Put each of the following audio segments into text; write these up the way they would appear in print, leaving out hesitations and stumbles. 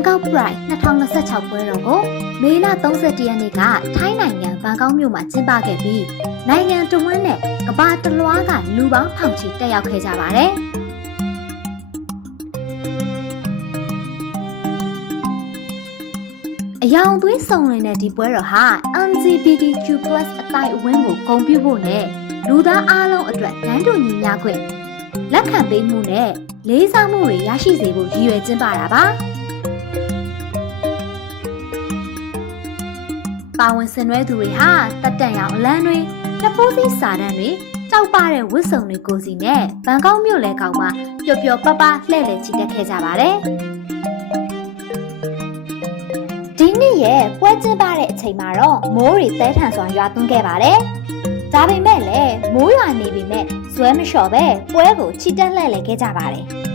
Bangkok Pride 2026 ပွဲတော်ကိုမေလ31ရက်နေ့ကထိုင်းနိုင်ငံဘန်ကောက်မြို့မှာကျင်းပခဲ့ပြီးနိုင်ငံတော်ဝန်နဲ့ကမ္ဘာတလွှားကလူပေါင်းထောင်ချီတက်ရောက်ခဲ့ကြပါတယ်။အယောင်သွေးစုံလင်တဲ့ဒီပွဲတော်ဟာ LGBTQ+ အတိုင်းအဝန်းကိုဂုဏ်ပြုဖို့နဲ့လူသားအားလုံးအတွက်တန်းတူညီမျှခွင့်လက်ခံပေးမှုနဲ့လေးစားမှုတွေရရှိစေဖို့ရည်ရွယ်ကျင်းပတာပါ။ပါဝင်ဆင်နွှဲသူတွေဟာတက်တန်ရောင်အလံတွေတပိုးစီစာတန်းတွေတောက်ပတဲ့ဝတ်စုံတွေကိုစီနဲ့ဘန်ကောက်မြို့လေကောင်မှာပျော်ပျော်ပပလှည့်လည်ချီတက်ခဲ့ကြပါတယ်။ဒီနေ့ရဲ့ပွဲကျင်းပတဲ့အချိန်မှာတော့မိုးတွေသဲထန်စွာရွာသွန်းခဲ့ပါတယ်။ဒါပေမဲ့လည်းမိုးရွာနေပြီမဲ့ဇွဲမလျှော်ပဲပွဲကိုချီတက်လှည့်လည်ခဲ့ကြပါတယ်။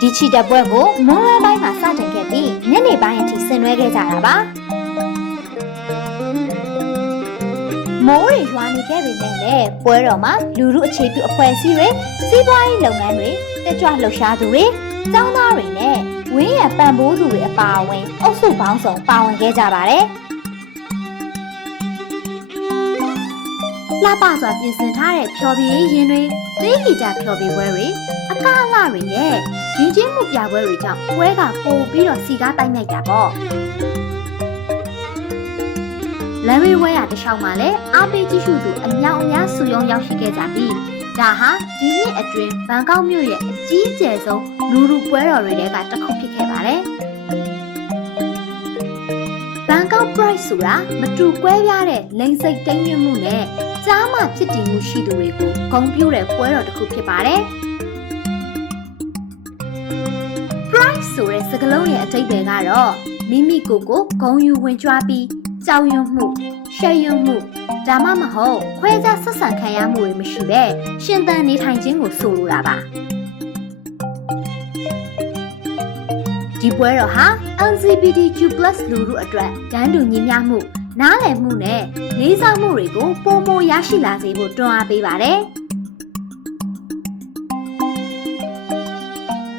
ဒီချီတက်ပွဲကိုမွန်းလွဲပိုင်းမှာစတင်ခဲ့ပြီးညနေပိုင်းအထိဆင်နွှဲခဲ့ကြတာပါမိုးတွေရွာနေခဲ့ပေမဲ့လည်းပွဲတော်မှာလူထုအခြေပြုအဖွဲ့အစည်းတွေစီးပွားရေးလုပ်ငန်းတွေတက်ကြွလှုပ်ရှားသူတွေကျောင်းသားတွေနဲ့ဝင်းရံပံ့ပိုးသူတွေအပါအဝင်အုပ်စုပေါင်းစုံပါဝင်ခဲ့ကြပါတယ်လှပစွာပြင်ဆင်ထားတဲ့ဖျော်ဖြေရေးရင်တွေတေးဂီတဖျော်ဖြေပွဲတွေအကလတွေနဲ့ရင်းချင်းမှုပြပွဲတွေကြောင့်ပွဲကပိုပြီးတော့စီကားတိုက်မြိုက်တာပေါ့လမ်းဝဲရတခြားမှာလည်းအားပေးကြည့်ရှုသူအမြောက်အများစုရုံရောက်ရှိခဲ့ကြပြီးဒါဟာဒီနှစ်အတွင်းဘန်ကောက်မြို့ရဲ့အကြီးကျယ်ဆုံးလူထုပွဲတော်တွေထဲကတစ်ခုဖြစ်ခဲ့ပါတယ်ဘန်ကောက် Pride ဆိုတာမတူကွဲပြားတဲ့လိင်စိတ်တိမ်ညွတ်မှုနဲ့ကြားမှဖြစ်တည်မှုရှိသူတွေကိုဂုဏ်ပြုတဲ့ပွဲတော်တစ်ခုဖြစ်ပါတယ်Pride ဆိုတဲ့စကားလုံးရဲ့အဓိပ္ပာယ်ကတော့မိမိကိုယ်ကိုဂုဏ်ယူဝင်ကြွားပြီးကြောက်ရွံ့မှုရှက်ရွံ့မှုဒါမှမဟုတ်ခွဲခြားဆက်ဆံခံရမှုတွေမရှိဘဲရှင်သန်နေထိုင်ခြင်းကိုဆိုလိုတာပါဒီပွဲတော်ဟာ LGBTQ+ လူထုအတွက်တန်းတူညီမျှမှုနားလည်မှုနဲ့လေးစားမှုတွေကိုပိုမိုရရှိလာစေဖို့တွန်းအားပေးပါတယ်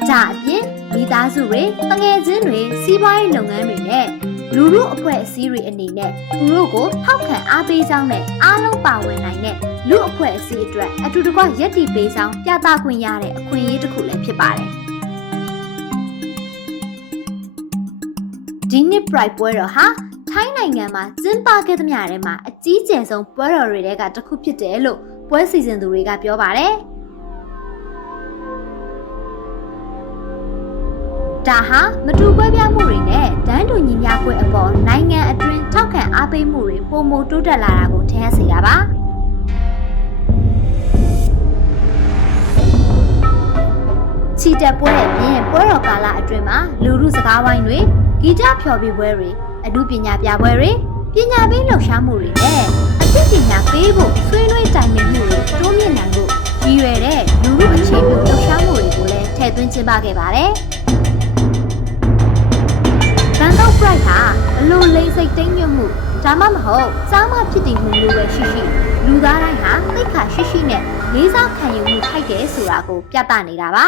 ဒါအပြင်မိသားစုတွေတငယ်ချင်းတွေစီးပွားရေးလုပ်ငန်းတွေနဲ့လူထုအဖွဲ့အစည်းတွေအနေနဲ့သူတို့ကိုထောက်ခံအားပေးကြောင်းနဲ့အားလုံးပါဝင်နိုင်တဲ့လူအဖွဲ့အစည်းအတွက်အတူတကွရပ်တည်ပေးဆောင်ပြသခွင့်ရတဲ့အခွင့်အရေးတစ်ခုလည်းဖြစ်ပါတယ်ဒီနှစ် Pride ပွဲတော်ဟာထိုင်းနိုင်ငံမှာကျင်းပခဲ့သမျှထဲမှာအကြီးကျယ်ဆုံးပွဲတော်တွေထဲကတစ်ခုဖြစ်တယ်လို့ပွဲစီစဉ်သူတွေကပြောပါတယ်ဒါဟာမတူကွဲပြားမှုတွေနဲ့တန်းတူညီမျှခွင့်အပေါ်နိုင်ငံအတွင်းထောက်ခံအားပေးမှုတွေပိုမိုတိုးတက်လာတာကိုထင်ဟပ်စေတာပါချီတက်ပွဲအပြင်ပွဲတော်ကာလအတွင်းမှာလူထုစကားဝိုင်းတွေဂီတဖျော်ဖြေပွဲတွေအမှုပညာပြပွဲတွေပညာပေးလှုပ်ရှားမှုတွေနဲ့အသိပညာပေးဖို့ဆွေးနွေးတိုင်ပင်မှုတွေတိုးမြင့်နိုင်ဖို့ရည်ရွယ်တဲ့လူထုအခြေပြုလှုပ်ရှားမှုတွေကိုလည်းထည့်သွင်းကျင်းပခဲ့ပါတယ်ဘန်ကောက် Pride ဟာအလိုလိမ်စိတ်တိမ်ညွတ်မှုဒါမှမဟုတ်စားမဖြစ်တည်မှုလိုပဲရှိရှိလူသားတိုင်းဟာသိက္ခာရှိရှိနဲ့လေးစားခံယူမှုထိုက်တယ်ဆိုတာကိုပြသနေတာပါ